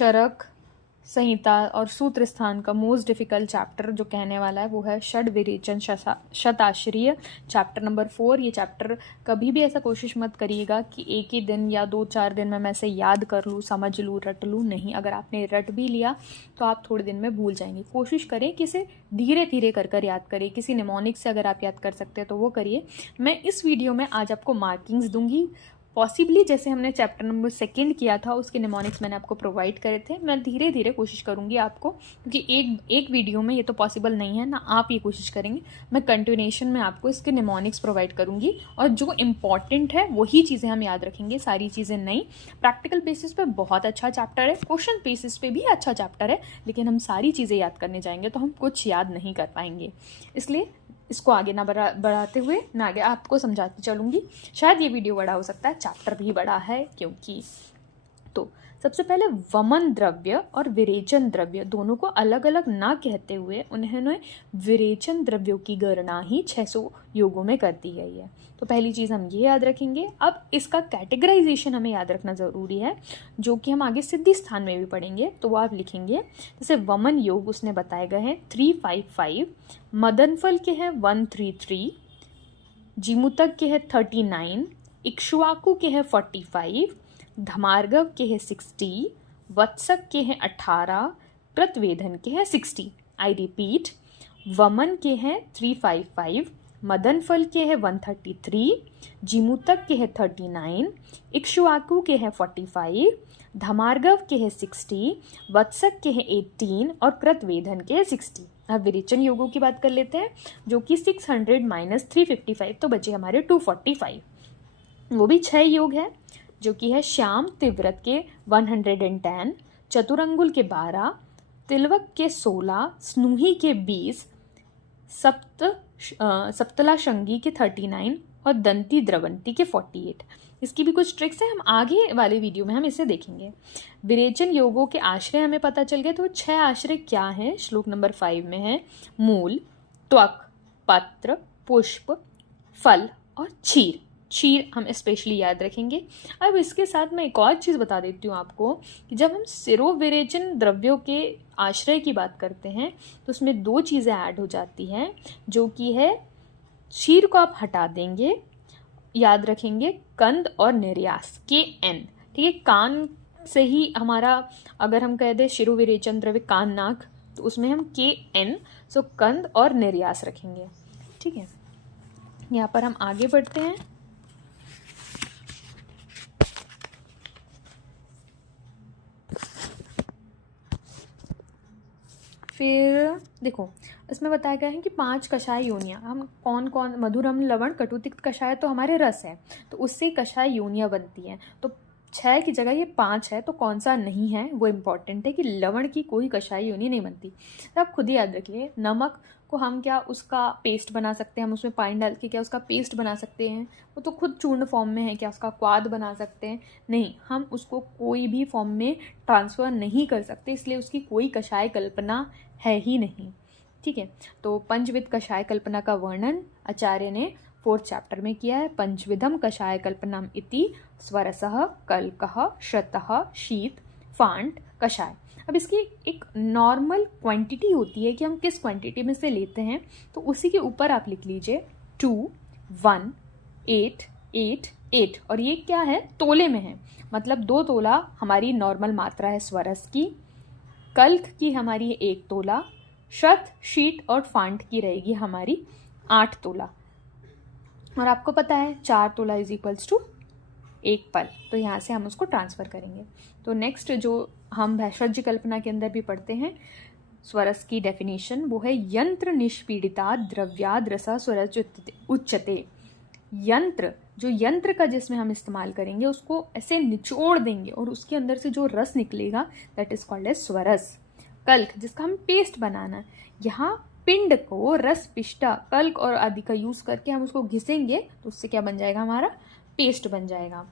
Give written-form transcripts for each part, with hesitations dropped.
चरक संहिता और सूत्र स्थान का मोस्ट डिफिकल्ट चैप्टर जो कहने वाला है वो है षड विरेचन शताश्रीय चैप्टर नंबर 4। ये चैप्टर कभी भी ऐसा कोशिश मत करिएगा कि एक ही दिन या 2-4 दिन में मैं इसे याद कर लूँ, समझ लूँ, रट लूँ। नहीं, अगर आपने रट भी लिया तो आप थोड़े दिन में भूल जाएंगे। कोशिश करें कि इसे धीरे धीरे कर याद करें। किसी निमोनिक से अगर आप याद कर सकते हैं तो वो करिए। मैं इस वीडियो में आज आपको मार्किंग्स दूंगी। पॉसिबली जैसे हमने चैप्टर नंबर 2 किया था उसके निमोनिक्स मैंने आपको प्रोवाइड करे थे। मैं धीरे धीरे कोशिश करूंगी आपको, क्योंकि एक वीडियो में ये तो पॉसिबल नहीं है ना, आप ये कोशिश करेंगे। मैं कंटिन्यूएशन में आपको इसके निमोनिक्स प्रोवाइड करूंगी और जो इम्पॉर्टेंट है वही चीज़ें हम याद रखेंगे, सारी चीज़ें नहीं। प्रैक्टिकल बेसिस पे बहुत अच्छा चैप्टर है, क्वेश्चन बेसिस पे भी अच्छा चैप्टर है, लेकिन हम सारी चीज़ें याद करने जाएंगे तो हम कुछ याद नहीं कर पाएंगे। इसलिए इसको आगे ना बढ़ाते हुए मैं आगे आपको समझाती चलूँगी। शायद ये वीडियो बड़ा हो सकता है, चैप्टर भी बड़ा है क्योंकि। तो सबसे पहले वमन द्रव्य और विरेचन द्रव्य दोनों को अलग अलग ना कहते हुए उन्होंने विरेचन द्रव्यों की गणना ही 600 योगों में कर दी गई है। तो पहली चीज़ हम ये याद रखेंगे। अब इसका कैटेगराइजेशन हमें याद रखना ज़रूरी है, जो कि हम आगे सिद्धि स्थान में भी पढ़ेंगे। तो वो आप लिखेंगे, जैसे वमन योग उसने बताए गए हैं 355, मदनफल के हैं 133, जीमूतक के हैं 39, इक्ष्वाकु के हैं 45, धमार्गव के हैं 60, वत्सक के हैं 18, कृतवेधन के हैं 60। आई रिपीट, वमन के हैं 355, मदनफल के हैं 133, जीमूतक के हैं 39, इक्ष्वाकु के हैं 45, धमार्गव के हैं 60, वत्सक के हैं 18 और कृतवेधन के हैं 60। अब विरेचन योगों की बात कर लेते हैं, जो कि 600 माइनस 355 तो बचे हमारे 245। वो भी 6 योग है, जो कि है श्याम तिव्रत के 110, चतुरंगुल के 12, तिलवक के 16, स्नूही के 20, सप्तला शंगी के 39 और दंती द्रवंती के 48। इसकी भी कुछ ट्रिक्स हैं, हम आगे वाले वीडियो में हम इसे देखेंगे। विरेचन योगों के आश्रय हमें पता चल गया। तो 6 आश्रय क्या हैं? श्लोक नंबर 5 में है मूल, त्वक, पत्र, पुष्प, फल और क्षीर। क्षीर हम स्पेशली याद रखेंगे। अब इसके साथ मैं एक और चीज़ बता देती हूँ आपको कि जब हम सिरोविरेचन द्रव्यों के आश्रय की बात करते हैं तो उसमें 2 चीज़ें ऐड हो जाती हैं, जो कि है क्षीर को आप हटा देंगे, याद रखेंगे कंद और निर्यास के एन। ठीक है, कान से ही हमारा अगर हम कह दें शिरोविरेचन द्रव्य कान नाक, तो उसमें हम के एन, सो कंद और निर्यास रखेंगे। ठीक है, यहाँ पर हम आगे बढ़ते हैं। फिर देखो, इसमें बताया गया है कि 5 कषाय योनियाँ, हम कौन कौन, मधुरम लवण कटुतिक्त कषाय तो हमारे रस है, तो उससे कषाय योनियाँ बनती हैं। तो 6 की जगह ये 5 है, तो कौन सा नहीं है वो इम्पॉर्टेंट है कि लवण की कोई कषाय योनि नहीं बनती। तो आप खुद ही याद रखिए, नमक को हम क्या उसका पेस्ट बना सकते हैं, हम उसमें पानी डाल के क्या उसका पेस्ट बना सकते हैं? वो तो खुद चूर्ण फॉर्म में है, क्या उसका क्वाद बना सकते हैं? नहीं, हम उसको कोई भी फॉर्म में ट्रांसफ़र नहीं कर सकते, इसलिए उसकी कोई कषाय कल्पना है ही नहीं। ठीक है, तो पंचविध कषाय कल्पना का वर्णन आचार्य ने 4th चैप्टर में किया है। पंचविधम कषाय कल्पनाम इति स्वरसः, कल्कः, श्रतः, शीत, फांट, कषाय। अब इसकी एक नॉर्मल क्वांटिटी होती है कि हम किस क्वांटिटी में से लेते हैं, तो उसी के ऊपर आप लिख लीजिए 2, 1, 8, 8, 8। और ये क्या है? तोले में है, मतलब 2 तोला हमारी नॉर्मल मात्रा है स्वरस की, कल्क की हमारी 1 तोला, शत, शीट और फांट की रहेगी हमारी 8 तोला। और आपको पता है 4 तोला इज इक्वल्स टू 1 पल, तो यहाँ से हम उसको ट्रांसफ़र करेंगे। तो नेक्स्ट जो हम भैषज कल्पना के अंदर भी पढ़ते हैं स्वरस की डेफिनेशन, वो है यंत्र निष्पीड़िता द्रव्याद रसा स्वरस उच्चते। यंत्र, जो यंत्र का जिसमें हम इस्तेमाल करेंगे उसको ऐसे निचोड़ देंगे और उसके अंदर से जो रस निकलेगा दैट इज कॉल्ड एज स्वरस। कल्क, जिसका हम पेस्ट बनाना है, यहाँ पिंड को रस पिष्टा कल्क और आदि का यूज़ करके हम उसको घिसेंगे तो उससे क्या बन जाएगा? हमारा पेस्ट बन जाएगा।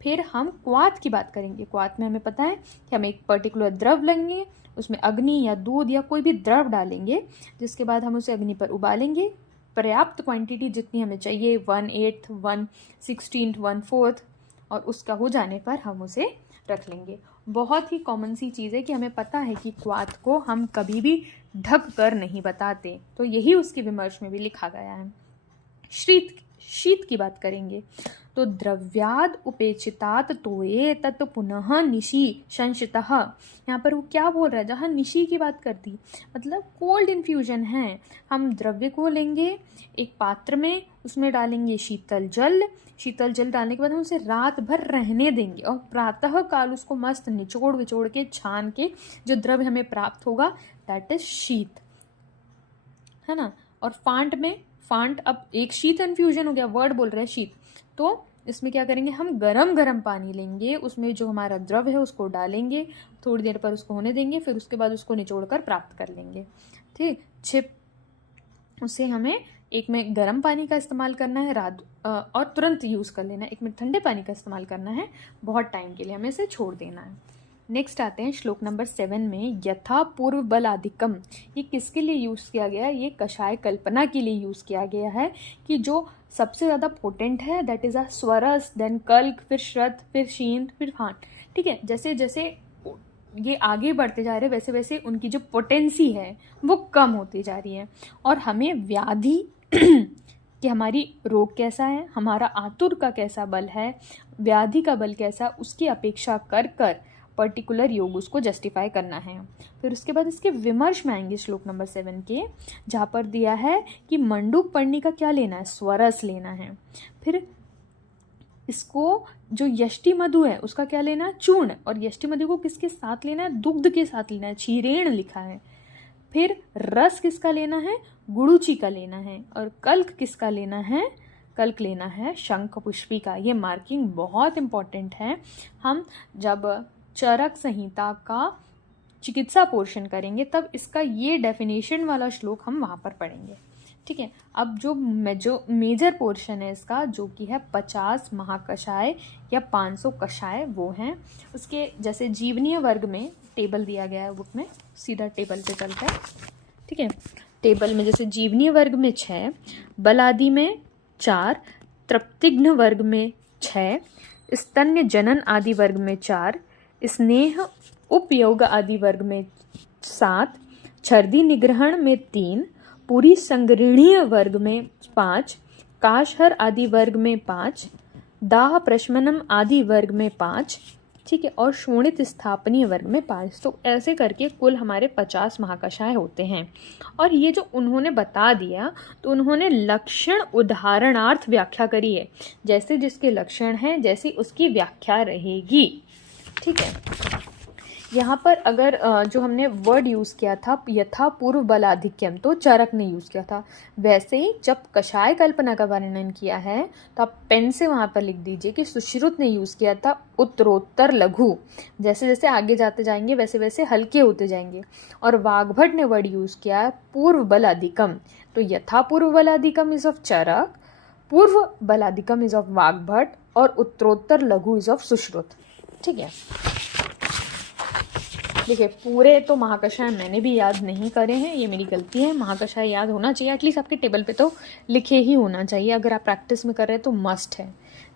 फिर हम क्वाथ की बात करेंगे। क्वाथ में हमें पता है कि हम एक पर्टिकुलर द्रव लेंगे, उसमें अग्नि या दूध या कोई भी द्रव डालेंगे, जिसके बाद हम उसे अग्नि पर उबालेंगे। पर्याप्त क्वांटिटी जितनी हमें चाहिए 1/8, 1/16, 1/4, और उसका हो जाने पर हम उसे रख लेंगे। बहुत ही कॉमन सी चीज़ है कि हमें पता है कि क्वाथ को हम कभी भी ढक कर नहीं बताते, तो यही उसकी विमर्श में भी लिखा गया है। शीत की बात करेंगे तो द्रव्याद उपेक्षितात तोये तत् पुनः निशि संशितः। यहाँ पर वो क्या बोल रहा है, जहाँ निशि की बात कर दी मतलब कोल्ड इन्फ्यूजन है। हम द्रव्य को लेंगे एक पात्र में, उसमें डालेंगे शीतल जल डालने के बाद हम उसे रात भर रहने देंगे और प्रातः काल उसको मस्त निचोड़ विचोड़ के छान के जो द्रव्य हमें प्राप्त होगा दैट इज शीत, है ना। और फांट अब एक शीत इन्फ्यूजन हो गया, वर्ड बोल रहे हैं शीत, तो इसमें क्या करेंगे, हम गरम पानी लेंगे, उसमें जो हमारा द्रव्य है उसको डालेंगे, थोड़ी देर पर उसको होने देंगे, फिर उसके बाद उसको निचोड़ कर प्राप्त कर लेंगे। ठीक, छिप उसे हमें एक में गर्म पानी का इस्तेमाल करना है और तुरंत यूज़ कर लेना है, एक में ठंडे पानी का इस्तेमाल करना है, बहुत टाइम के लिए हमें इसे छोड़ देना है। नेक्स्ट आते हैं श्लोक नंबर 7 में, यथा पूर्व बलाधिकम। ये किसके लिए यूज़ किया गया है, ये कषाय कल्पना के लिए यूज़ किया गया है कि जो सबसे ज़्यादा पोटेंट है that is a Swaras, then कल्क, फिर श्रत, फिर शीन, फिर फांट। ठीक है, जैसे जैसे ये आगे बढ़ते जा रहे हैं वैसे वैसे उनकी जो पोटेंसी है वो कम होती जा रही है। और हमें व्याधि कि हमारी रोग कैसा है, हमारा आतुर का कैसा बल है, व्याधि का बल कैसा, उसकी अपेक्षा कर कर पर्टिकुलर योग उसको जस्टिफाई करना है। फिर उसके बाद इसके विमर्श में आएंगे श्लोक नंबर 7 के, जहाँ पर दिया है कि मंडूक पढ़ने का क्या लेना है, स्वरस लेना है। फिर इसको जो यष्टि मधु है उसका क्या लेना है, चूर्ण, और यष्टि मधु को किसके साथ लेना है, दुग्ध के साथ लेना है, क्षीरेण लिखा है। फिर रस किसका लेना है, गुड़ूची का लेना है। और कल्क किसका लेना है, कल्क लेना है शंख पुष्पी का। ये मार्किंग बहुत इंपॉर्टेंट है। हम जब चरक संहिता का चिकित्सा पोर्शन करेंगे तब इसका ये डेफिनेशन वाला श्लोक हम वहाँ पर पढ़ेंगे। ठीक है, अब जो मेजर पोर्शन है इसका, जो कि है 50 महाकषाय या 500 कषाय, वो हैं उसके जैसे जीवनीय वर्ग में टेबल दिया गया है बुक में, सीधा टेबल पे चलता है। ठीक है, टेबल में जैसे जीवनीय वर्ग में 6, बल आदि में 4, तृप्तिघ्न वर्ग में 6, स्तन्य जनन आदि वर्ग में 4, स्नेह उपयोग आदि वर्ग में 7, छर्दी निग्रहण में 3, पूरी संग्रहणीय वर्ग में 5, काशहर आदि वर्ग में 5, दाह प्रशमनम आदि वर्ग में 5, ठीक है, और शोणित स्थापनीय वर्ग में 5। तो ऐसे करके कुल हमारे 50 महाकषाय होते हैं। और ये जो उन्होंने बता दिया तो उन्होंने लक्षण उदाहरणार्थ व्याख्या करी है, जैसे जिसके लक्षण हैं जैसी उसकी व्याख्या रहेगी। ठीक है, यहाँ पर अगर जो हमने वर्ड यूज़ किया था यथा पूर्व बलाधिक्यम, तो चरक ने यूज़ किया था। वैसे ही जब कषाय कल्पना का वर्णन किया है तो आप पेन से वहाँ पर लिख दीजिए कि सुश्रुत ने यूज़ किया था उत्तरोत्तर लघु। जैसे जैसे आगे जाते जाएंगे वैसे वैसे हल्के होते जाएंगे। और वाग्भट ने वर्ड यूज़ किया पूर्व बलाधिकम, तो यथा पूर्व बलाधिकम इज ऑफ चरक, पूर्व बलाधिकम इज ऑफ वाग्भट, और उत्तरोत्तर लघु इज ऑफ सुश्रुत। ठीक है, देखिए पूरे तो महाकषाय मैंने भी याद नहीं करे हैं, ये मेरी गलती है। महाकषाय याद होना चाहिए, एटलीस्ट आपके टेबल पे तो लिखे ही होना चाहिए, अगर आप प्रैक्टिस में कर रहे हैं तो मस्ट है।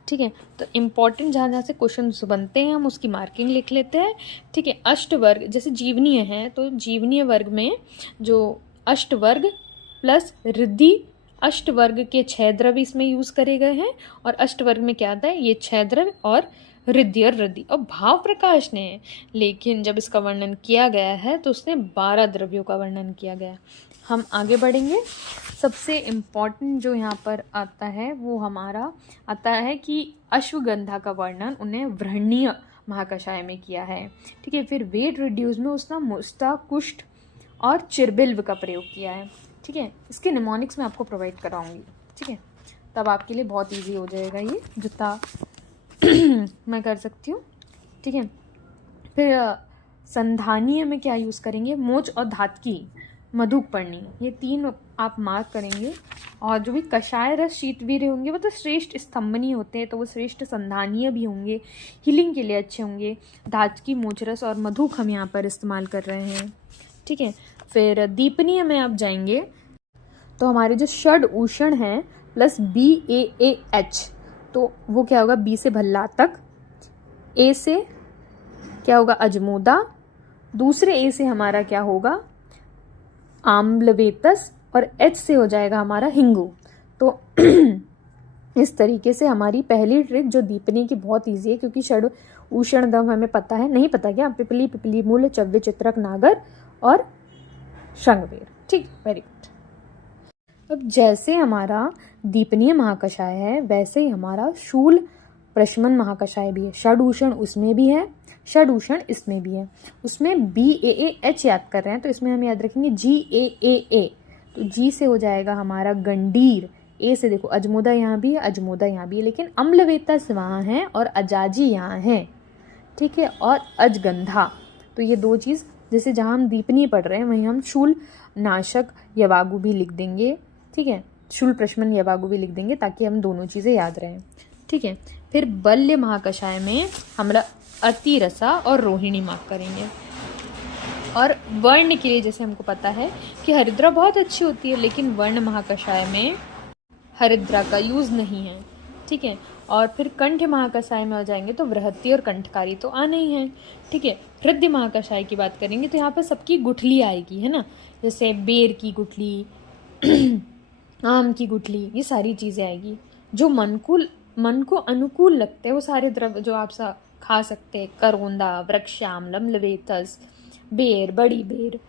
ठीक है, तो इम्पॉर्टेंट जहाँ जहाँ से क्वेश्चन बनते हैं हम उसकी मार्किंग लिख लेते हैं। ठीक है, अष्टवर्ग जैसे जीवनीय है तो जीवनीय वर्ग में जो अष्टवर्ग प्लस रिद्धि, अष्टवर्ग के 6 द्रव्य इसमें यूज़ करे गए हैं। और अष्टवर्ग में क्या आता है, ये 6 द्रव्य और रिद्धि और रद्धि और भाव प्रकाश ने, लेकिन जब इसका वर्णन किया गया है तो उसने 12 द्रव्यों का वर्णन किया गया। हम आगे बढ़ेंगे। सबसे इम्पॉर्टेंट जो यहाँ पर आता है वो हमारा आता है कि अश्वगंधा का वर्णन उन्हें वृहणीय महाकषाय में किया है। ठीक है, फिर वेट रिड्यूस में उसने मुस्ता, कुष्ठ और चिरबिल्व का प्रयोग किया है। ठीक है, इसके निमोनिक्स मैं आपको प्रोवाइड कराऊंगी। ठीक है, तब आपके लिए बहुत ईजी हो जाएगा ये जितना मैं कर सकती हूँ। ठीक है, फिर संधानीय में क्या यूज़ करेंगे, मोच और धातकी, मधुपर्णी, ये 3 आप मार्क करेंगे। और जो भी कषाय रस शीतवीर होंगे वो तो श्रेष्ठ स्तंभनीय होते हैं, तो वो श्रेष्ठ संधानीय भी होंगे, हीलिंग के लिए अच्छे होंगे। धातकी, मोचरस और मधुक हम यहाँ पर इस्तेमाल कर रहे हैं। ठीक है, फिर दीपनीय में आप जाएंगे तो हमारे जो षड उषण हैं प्लस BAAH, तो वो क्या होगा, बी से भल्ला तक, ए से क्या होगा, अजमोदा। दूसरे ए से हमारा क्या होगा, आम्लवेतस, और एच से हो जाएगा हमारा हिंगू। तो इस तरीके से हमारी पहली ट्रिक जो दीपनी की बहुत ईजी है, क्योंकि षड उषण दम हमें पता है, नहीं पता क्या, पिपली, पिपली मूल, चव्य, चित्रक, नागर और शंखवेर। ठीक, वेरी गुड। अब जैसे हमारा दीपनीय महाकषाय है वैसे ही हमारा शूल प्रशमन महाकषाय भी है। षडूषण उसमें भी है, षडूषण इसमें भी है। उसमें BAAH याद कर रहे हैं तो इसमें हम याद रखेंगे GAAA। तो जी से हो जाएगा हमारा गंडीर, ए से देखो अजमोदा यहाँ भी है, अजमोदा यहाँ भी है, लेकिन अम्लवेतस वहाँ है और अजाजी यहाँ है। ठीक है, और अजगंधा। तो ये दो चीज़, जैसे जहाँ हम दीपनी पढ़ रहे हैं वहीं हम शूल नाशक यवागु भी लिख देंगे। ठीक है, शूल प्रशमन यवागु भी लिख देंगे ताकि हम दोनों चीज़ें याद रहें। ठीक है, फिर बल्य महाकषाय में हमरा अतिरसा और रोहिणी मार्क करेंगे। और वर्ण के लिए जैसे हमको पता है कि हरिद्रा बहुत अच्छी होती है, लेकिन वर्ण महाकषाय में हरिद्रा का यूज़ नहीं है। ठीक है, और फिर कंठ महाकषाय में हो जाएंगे तो वृहति और कंठकारी तो आना ही है। ठीक है, हृदय महाकषाय की बात करेंगे तो यहाँ पर सबकी गुठली आएगी, है ना, जैसे बेर की गुठली, आम की गुठली, ये सारी चीज़ें आएगी। जो मन को अनुकूल लगते हैं वो सारे द्रव्य जो आप खा सकते हैं, करोंदा, वृक्षामलम, लवेतस, बेर, बड़ी बेर।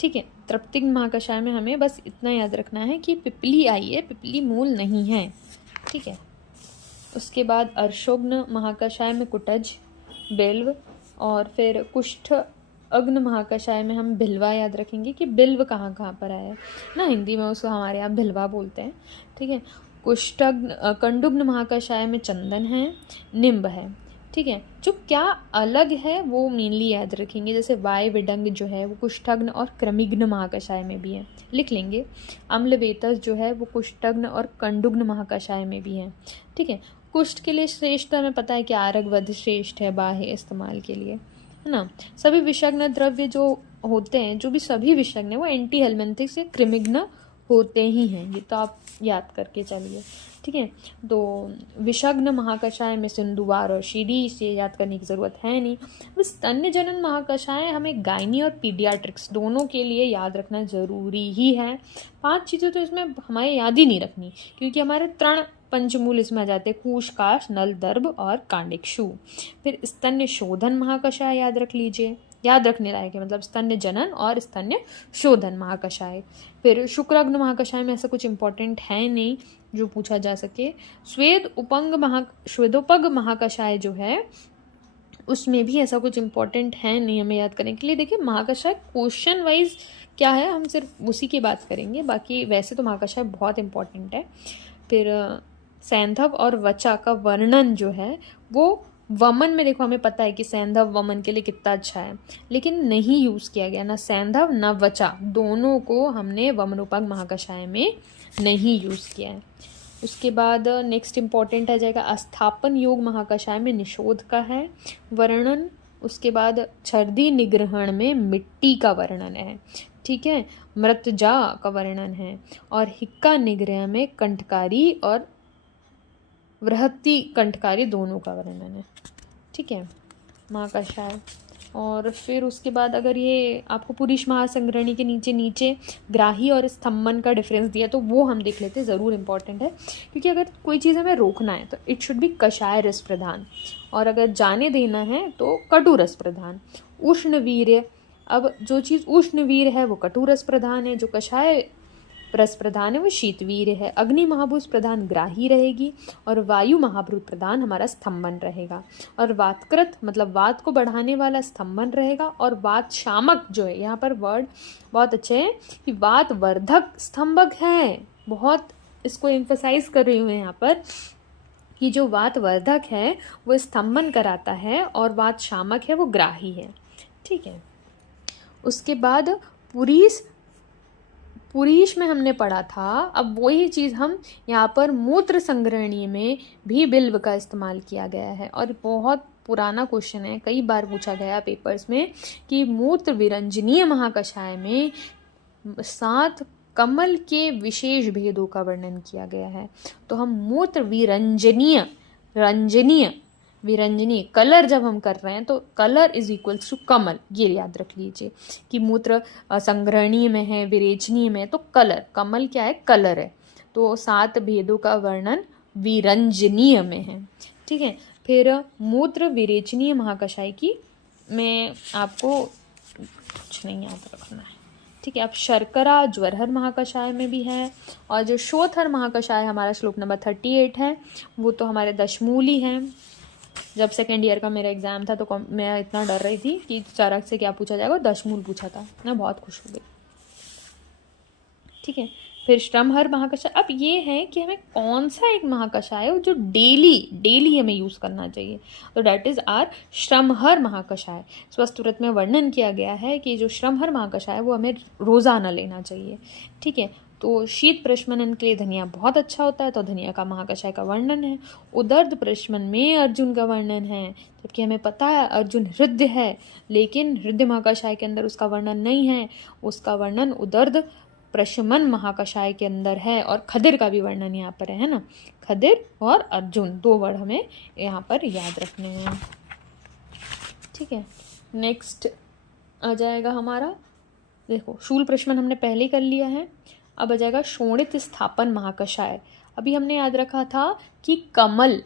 ठीक है, तृप्तिक महाकषाय में हमें बस इतना याद रखना है कि पिपली आई है, पिपली मूल नहीं है। ठीक है, उसके बाद अर्शोग्न महाकषाय में कुटज, बिल्व, और फिर कुष्ठ अग्न महाकषाय में हम भिलवा याद रखेंगे कि बिल्व कहाँ कहाँ पर आया है ना, हिंदी में उसको हमारे यहाँ भिलवा बोलते हैं। ठीक है, कुष्ठग्न कंडुग्न महाकषाय में चंदन है, निम्ब है। ठीक है, जो क्या अलग है वो मेनली याद रखेंगे, जैसे वाय विडंग जो है वो कुष्ठग्न और क्रमिग्न महाकषाय में भी है, लिख लेंगे। अम्लवेतस जो है वो कुष्ठग्न और कंडुग्न महाकषाय में भी है। ठीक है, कुष्ठ के लिए श्रेष्ठ तो हमें पता है कि आरगवध श्रेष्ठ है बाह्य इस्तेमाल के लिए, है ना। सभी विषग्न द्रव्य जो होते हैं, जो भी सभी विषग्न वो एंटी हेलमिंथिक से कृमिग्न होते ही हैं, ये तो आप याद करके चलिए। ठीक है, तो विषग्न महाकषाय में सिंधुवार और शीरीष, ये याद करने की ज़रूरत है नहीं। अब स्तन्य जनन महाकषाय हमें गायनी और पीडियाट्रिक्स दोनों के लिए याद रखना ज़रूरी ही है। 5 चीज़ें तो इसमें हमें याद ही नहीं रखनी, क्योंकि हमारे 3 पंचमूल इसमें आ जाते हैं, कूश, काश, नल, दर्भ और कांडिक्षु। फिर स्तन्य शोधन महाकषाय याद रख लीजिए, याद रखने लायक है, मतलब स्तन्य जनन और स्तन्य शोधन महाकषाय। फिर शुक्राग्न महाकषाय में ऐसा कुछ इंपॉर्टेंट है नहीं जो पूछा जा सके। श्वेदोपग महाकषाय जो है उसमें भी ऐसा कुछ इंपॉर्टेंट है नहीं हमें याद करने के लिए। देखिए, महाकषाय क्वेश्चन वाइज क्या है हम सिर्फ उसी की बात करेंगे, बाकी वैसे तो महाकषाय बहुत इंपॉर्टेंट है। फिर सैंधव और वचा का वर्णन जो है वो वमन में, देखो हमें पता है कि सैंधव वमन के लिए कितना अच्छा है, लेकिन नहीं यूज़ किया गया, ना सैंधव ना वचा, दोनों को हमने वमनोपग महाकषाय में नहीं यूज़ किया है। उसके बाद नेक्स्ट इंपॉर्टेंट आ जाएगा अस्थापन योग महाकषाय में निषोध का है वर्णन। उसके बाद छर्दी निग्रहण में मिट्टी का वर्णन है। ठीक है, मृतजा का वर्णन है, और हिक्का निग्रह में कंठकारी और वृहति कंठकारी दोनों का वर्णन है। ठीक है, महाकषाय। और फिर उसके बाद अगर ये आपको पुरुष महासंग्रहणी के नीचे ग्राही और स्तंभन का डिफरेंस दिया तो वो हम देख लेते, ज़रूर इंपॉर्टेंट है, क्योंकि अगर कोई चीज़ हमें रोकना है तो इट शुड बी कषाय रस प्रधान, और अगर जाने देना है तो कटु रस प्रधान। उष्ण वीर्य, अब जो चीज़ उष्ण वीर है वो कटु रस प्रधान है, जो कषाय रस प्रधान है वो शीतवीर्य है। अग्नि महाभूत प्रधान ग्राही रहेगी, और वायु महाभूत प्रधान हमारा स्तंभन रहेगा, और वातकृत मतलब वात को बढ़ाने वाला स्तंभन रहेगा, और वात शामक जो है, यहाँ पर वर्ड बहुत अच्छे हैं कि वात वर्धक स्तंभक है, बहुत इसको एम्फसाइज कर रही हूँ यहाँ पर कि जो वात वर्धक है वो स्तंभन कराता है, और वात शामक है वो ग्राही है। ठीक है, उसके बाद पुरीश में हमने पढ़ा था, अब वही चीज़ हम यहाँ पर मूत्र संग्रहणीय में भी बिल्व का इस्तेमाल किया गया है, और बहुत पुराना क्वेश्चन है, कई बार पूछा गया पेपर्स में कि मूत्र विरंजनीय महाकषाय में 7 कमल के विशेष भेदों का वर्णन किया गया है। तो हम मूत्र विरंजनीय विरंजनी कलर जब हम कर रहे हैं तो कलर इज इक्वल्स टू कमल, ये याद रख लीजिए कि मूत्र संग्रहणीय में है, विरेचनीय में है, तो कलर, कमल क्या है, कलर है। तो 7 भेदों का वर्णन विरंजनीय में है। ठीक है, फिर मूत्र विरेचनीय महाकषाय की मैं आपको कुछ नहीं याद रखना है। ठीक है, अब शर्करा ज्वरहर महाकषाय में भी है, और जो शोथर महाकषाय हमारा श्लोक नंबर 38 है वो तो हमारे दशमूली हैं। जब सेकेंड ईयर का मेरा एग्जाम था तो मैं इतना डर रही थी कि चरक से क्या पूछा जाएगा, दशमूल पूछा था, मैं बहुत खुश हो गई। ठीक है, फिर श्रमहर महाकषाय। अब ये है कि हमें कौन सा एक महाकषाय है जो डेली हमें यूज करना चाहिए, तो डेट इज आर श्रमहर महाकषाय। स्वस्थ व्रत में वर्णन किया गया है कि जो श्रमहर महाकषाय है वो हमें रोजाना लेना चाहिए। ठीक है, तो शीत प्रशमन के लिए धनिया बहुत अच्छा होता है, तो धनिया का महाकषाय का वर्णन है। उदर्द प्रशमन में अर्जुन का वर्णन है, जबकि हमें पता है अर्जुन हृदय है, लेकिन हृदय महाकषाय के अंदर उसका वर्णन नहीं है, उसका वर्णन उदर्द प्रशमन महाकषाय के अंदर है। और खदिर का भी वर्णन यहाँ पर है ना, खदिर और अर्जुन, 2 वर्ड हमें यहाँ पर याद रखने हैं। ठीक है, नेक्स्ट आ जाएगा हमारा, देखो शूल प्रशमन हमने पहले ही कर लिया है, अब आ जाएगा शोणित स्थापन महाकषाय। अभी हमने याद रखा था कि कमल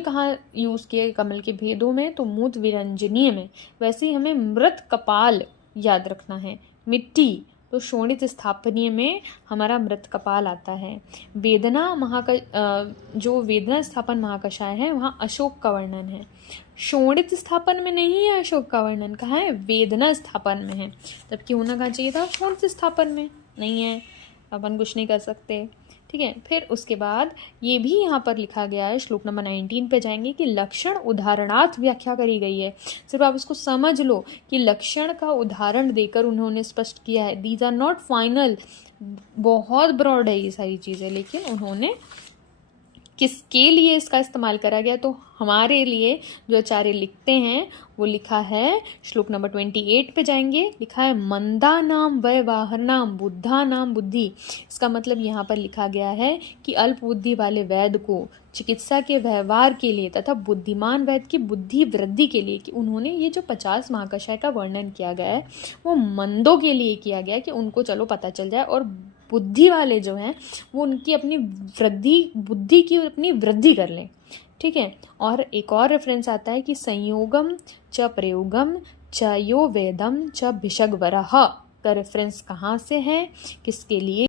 कहाँ यूज किए, कमल के भेदों में, तो मूत्र विरंजनीय में, वैसे ही हमें मृत कपाल याद रखना है, मिट्टी, तो शोणित स्थापनीय में हमारा मृत कपाल आता है। वेदना जो वेदना स्थापन महाकषाय है वहाँ अशोक का वर्णन है, शोणित स्थापन में नहीं है अशोक का वर्णन, कहाँ है, वेदना स्थापन में है, जबकि होना कहाँ चाहिए था, शोणित स्थापन में, नहीं है, अपन कुछ नहीं कर सकते। ठीक है, फिर उसके बाद ये भी यहाँ पर लिखा गया है, श्लोक नंबर 19 पे जाएंगे कि लक्षण उदाहरणार्थ व्याख्या करी गई है। सिर्फ आप इसको समझ लो कि लक्षण का उदाहरण देकर उन्होंने स्पष्ट किया है, दीज आर नॉट फाइनल, बहुत ब्रॉड है ये सारी चीज़ें, लेकिन उन्होंने किसके लिए इसका इस्तेमाल करा गया, तो हमारे लिए जो आचार्य लिखते हैं वो लिखा है, श्लोक नंबर 28 पे जाएंगे, लिखा है मंदा नाम वैवाहर नाम बुद्धा नाम बुद्धि। इसका मतलब यहाँ पर लिखा गया है कि अल्प बुद्धि वाले वैद्य को चिकित्सा के व्यवहार के लिए तथा बुद्धिमान वैद्य की बुद्धि वृद्धि के लिए, कि उन्होंने ये जो 50 महाकषाय का वर्णन किया गया है वो मंदों के लिए किया गया, कि उनको चलो पता चल जाए, और बुद्धि वाले जो हैं वो उनकी अपनी बुद्धि की अपनी वृद्धि कर लें। ठीक है, और एक और रेफरेंस आता है कि संयोगम च प्रयोगम च यो वेदम च भिषग्वरः का रेफरेंस कहाँ से है, किसके लिए